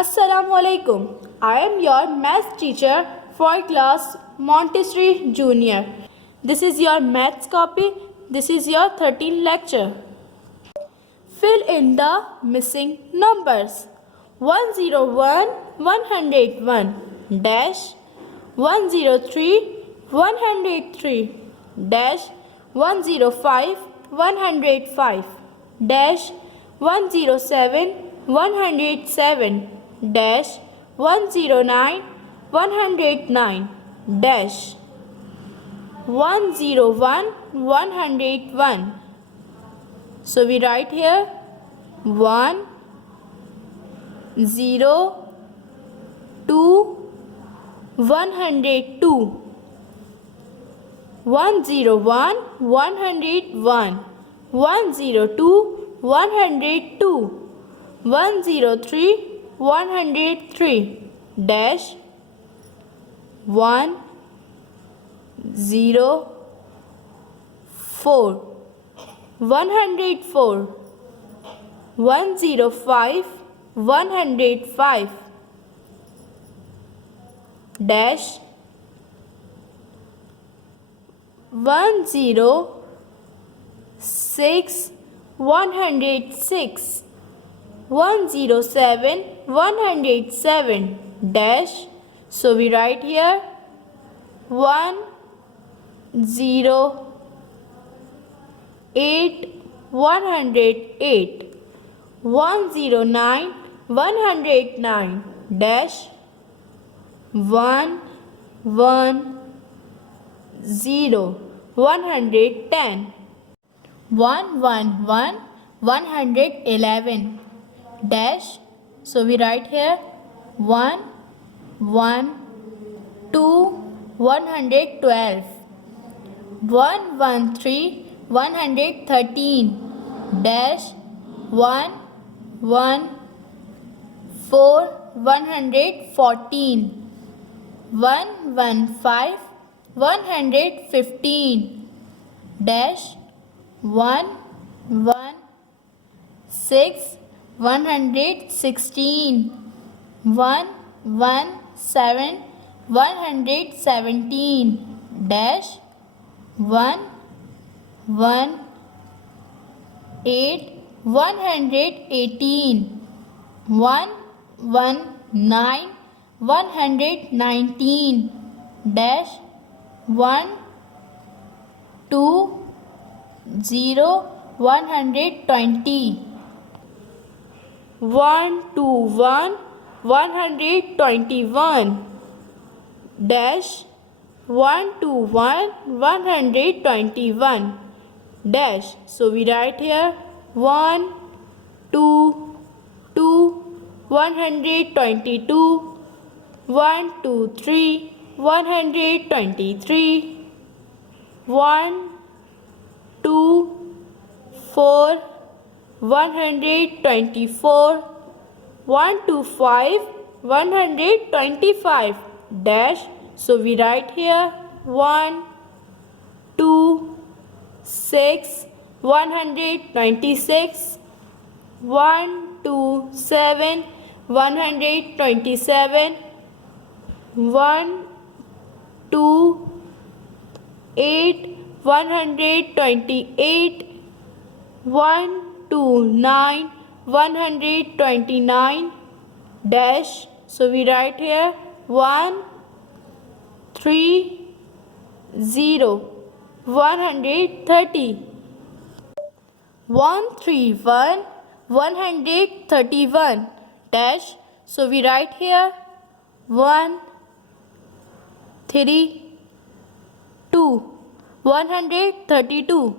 Assalamu alaikum. I am your maths teacher for class Montessori Junior. This is your maths copy. This is your 13th lecture. Fill in the missing numbers. 101 101 dash 103 103 dash 105 105 dash 107 107 dash 109 109 dash 101 101. So we write here 1 0 2 102 101 101 102 102 103 103 dash 1 0 4 104 105 105 dash 106 106 107 107 dash. So we write here 1 0 8 108 109 109 dash 1 1 0 110 111 111 dash. So we write here 1 1 2 112 113 113 dash 1 1 4 114 115 115 dash 1 1 6 116 1 1 7 117 dash 1 1 8 118 1 1 9 119 dash 1 2 0 120 1 2 1 121 dash 1 2 1 121 dash. So we write here 1 2 2 122 1 2 3 123 1 2 4 124 1 2 5 125 dash. So we write here 1 2 6 196 1 2 7 127 1 2 8 128 1 2 9 129 dash. So we write here 1 3 0 130 131 131 dash. So we write here 1 3 2 132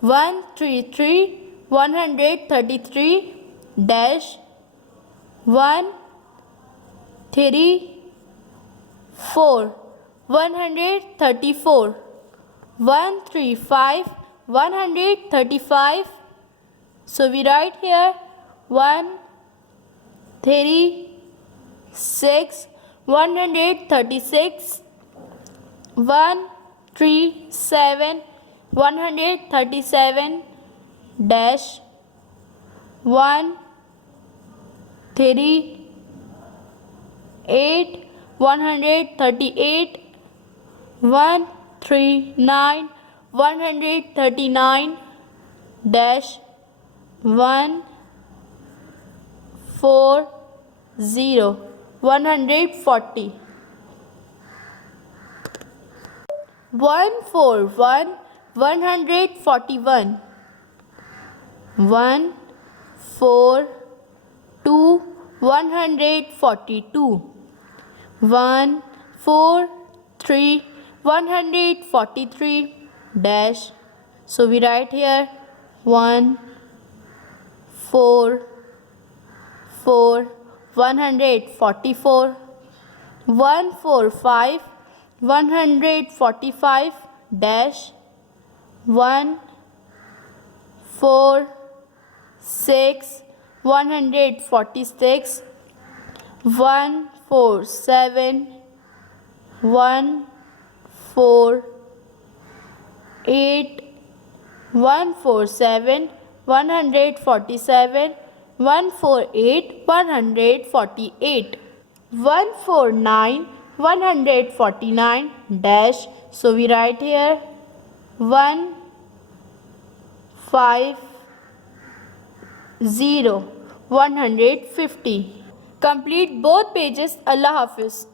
133 133 dash 1 3 4 134 135 135. So we write here 1 3 6 136 1 3 7 137 dash 1 3 8, 138, 139, 139 dash 140, 140. 141, 141. 142, 142. 143, 143 dash. So we write here 1 4 4, 144. 145, 145 dash 1 4 6, 146. 147, 148, 147, 147, 148, 148. 149, 149 dash. So we write here 1 5 0, 150. Complete both pages. Allah Hafiz.